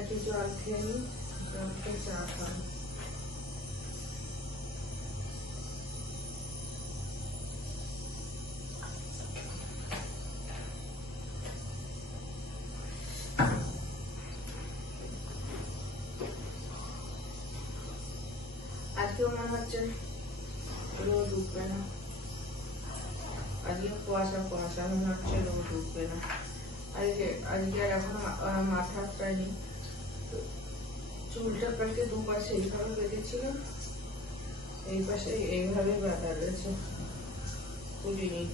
একটু জল খেয়ে নিই, জল খেয়ে চা খাবো। আজকেও মনে হচ্ছে রোদ উঠবে না, আজকে কুয়াশা কুয়াশা মনে হচ্ছে রোদ উঠবে না। আজকে আর এখন মাথা প্রায়নি, চুলটা কালকে দুপাশে এইভাবে বেঁধেছিল, এই পাশে এইভাবে বাঁধা রয়েছে, খুলিনি।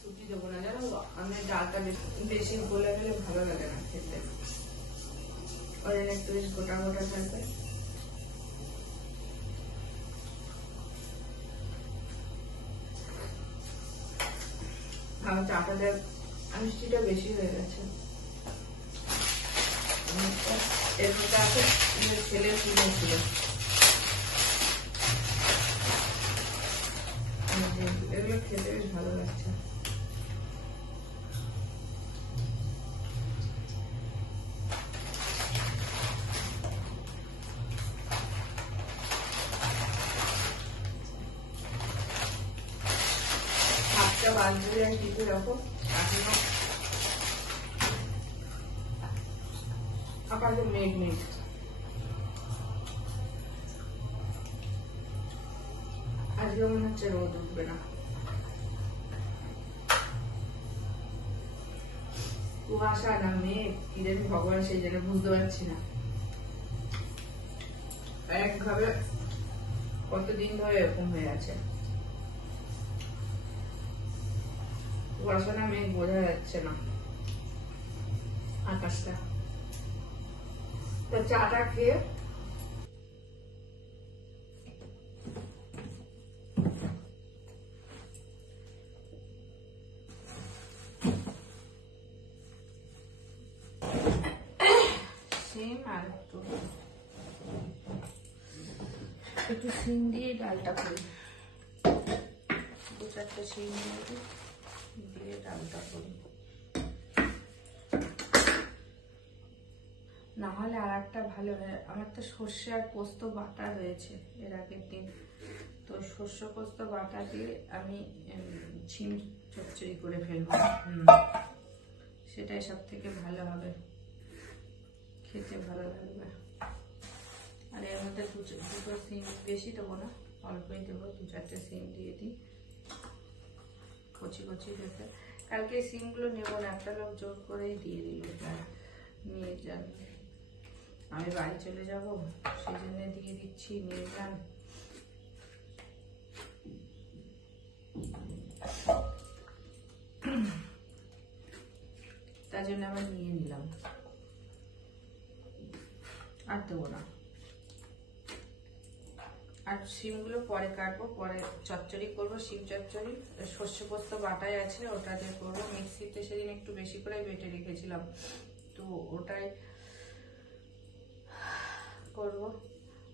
ছুটি দেবো না জানো, আমি ডালটা বেশি গলে গেলে ভালো লাগে না খেতে, ওই জন্য একটু বেশ গোটা গোটা থাকবে। আমার চাটাতে মিষ্টিটা বেশি হয়ে গেছে, এর মধ্যে আছে ছেলে পুজো ছিল, এগুলো খেতে বেশ ভালো লাগছে। ভাতটা বাঁধবে আর কিছু রাখো, এখনো আপাতত মেঘ আজকে মনে হচ্ছে রোদ উঠবে না, কুয়াশা না মেঘ কি জানি ভগবান সেই জন্য বুঝতে পারছি না। একভাবে কতদিন ধরে এরকম হয়ে আছে, কুয়াশা না মেঘ বোঝা যাচ্ছে না আকাশটা। তো চাটা খেয়ে সিম আর একটু সিম দিয়ে ডালটা করি, 2-4টে সিম দিয়ে ডালটা করি, না হলে আর একটা ভালো হয়। আমার তো সর্ষে আর পোস্ত বাটা রয়েছে এর আগের দিন, তো সর্ষে পোস্ত বাটা দিয়ে আমি সিম চচ্চড়ি করে ফেলবো, সেটাই সব থেকে ভালো হবে, খেতে ভালো লাগবে। আর এর মধ্যে দুটো সিম বেশি দেবো না, অল্পই দেবো, 2-4টে সিম দিয়ে দিই কচি কচি দেখে। কালকে সিমগুলো নেবো না, একটা লোক জোর করেই দিয়ে দিল, নিয়ে যান, আমি বাড়ি চলে যাবো সেই জন্য দিয়ে দিচ্ছি, নিয়ে যান। তার জন্য আবার নিয়ে নিলাম, আর দেবো না। আর সিমগুলো পরে কাটবো, পরে চচ্চড়ি করবো, সিম চচ্চড়ি সর্ষে পোস্ত বাটাই আছে, ওটা দিয়ে করবো। মিক্সিতে সেদিন একটু বেশি করে বেটে রেখেছিলাম, তো ওটাই করব।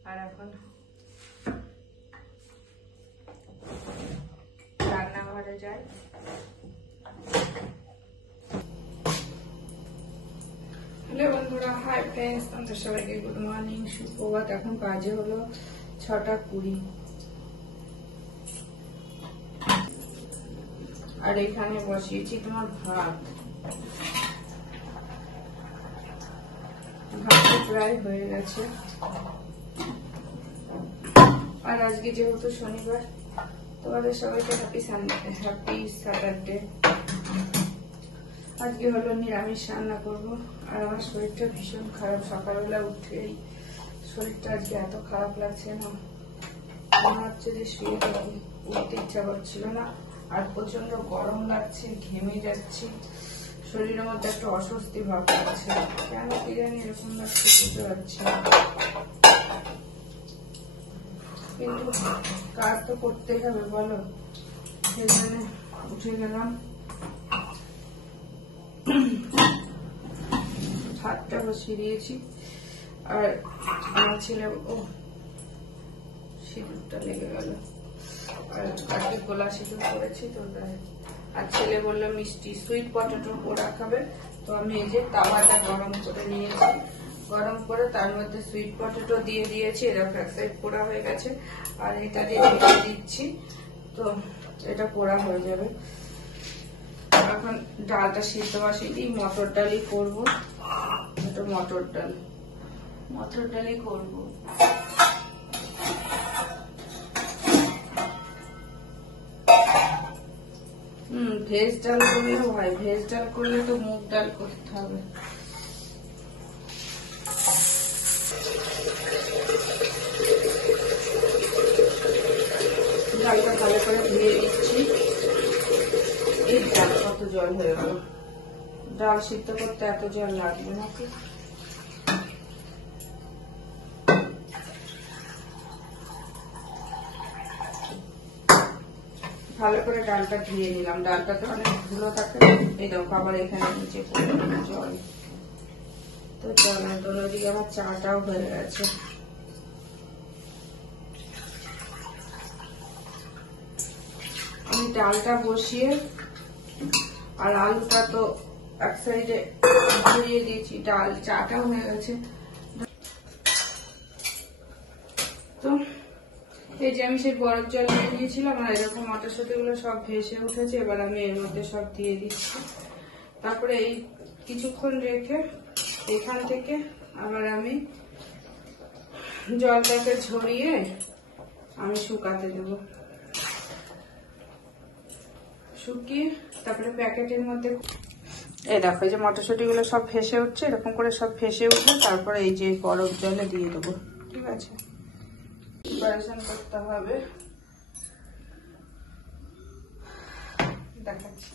আর এখন রান্নাঘরে যাই। হ্যালো বন্ধুরা, হাই ফ্রেন্ডস, তোমাদের সবাইকে গুড মর্নিং, সুপ্রভাত। এখন বাজে হলো 6টা 20, আর এখানে বসিয়েছি তোমার ভাত প্রায় হয়ে গেছে। আর আজকে যেহেতু শনিবার, তোমাদের সবাইকে হ্যাপি স্যাটারডে। আজকে হলো নিরামিষ রান্না করবো। আর আমার শরীরটা ভীষণ খারাপ, সকালবেলা উঠেই শরীরটা আজকে এত খারাপ লাগছে না, মনে হচ্ছে যে শুয়ে থাকি, উঠতে ইচ্ছা করছিল না। আর প্রচন্ড গরম লাগছে, ঘেমে যাচ্ছি, শরীরের মধ্যে একটা অস্বস্তি ভাব লাগছে, কেন কি জানি এরকম লাগছে বুঝতে পারছি না, কিন্তু কাজ তো করতেই হবে বলো, সেই জন্য উঠে গেলাম। বসিয়ে দিয়েছি। আর আমার ছেলে, ও সিঁদুরটা লেগে গেল, আর আজকে গোলা সিঁদুর করেছি তো তাই। আর ছেলে বললো মিষ্টি সুইট পটেটো পোড়া খাবে, তো আমি এই যে তাওয়াটা গরম করে নিয়েছি, গরম করে তার মধ্যে সুইট পটেটো দিয়ে দিয়েছি। এরকম এক সাইড পোড়া হয়ে গেছে, আর এটা দিয়ে ঢেকে দিচ্ছি, তো এটা পোড়া হয়ে যাবে। এখন ডালটা সিদ্ধ বসিয়ে দিই, মটর ডালই করবো, এটা মটর ডালই করবো। ভেজ ডাল করলেও হয়, ভেজ ডাল করলে তো মুগ ডাল করতে হবে। ডালটা ভালো করে ধুয়ে দিচ্ছি। এই ডাল কত জল হয়ে গেল, ডাল সিদ্ধ করতে এত জল লাগবে নাকি? ভালো করে ডালটা ধুয়ে নিলাম, ডালটা তো অনেক ধুলো থাকে। এই দেখো আবার এখানে নিচে পড়ে জল, তো জলের দিকে আমার চাটাও হয়ে গেছে। আমি ডালটা বসিয়ে আর আলুটা তো এক সাইডে ধরিয়ে দিয়েছি, ডাল চাটাও হয়ে গেছে। তো এই যে আমি সেই বরফ জল নিয়ে নিয়েছিলাম, আর এরকম মটরশুঁটি গুলো সব ভেসে উঠেছে। এবার আমি এর মধ্যে সব দিয়ে দিচ্ছি, তারপরে এই কিছুক্ষণ রেখে এখান থেকে আবার আমি জলটাকে ঝরিয়ে আমি শুকাতে দেবো। শুকিয়ে তারপরে প্যাকেটের মধ্যে, এই দেখো এই যে মটরশুঁটি গুলো সব ভেসে উঠছে, এরকম করে সব ভেসে উঠে তারপরে এই যে বরফ জলে দিয়ে দেবো। ঠিক আছে, প্রিপারেশন করতে হবে, দেখাচ্ছি।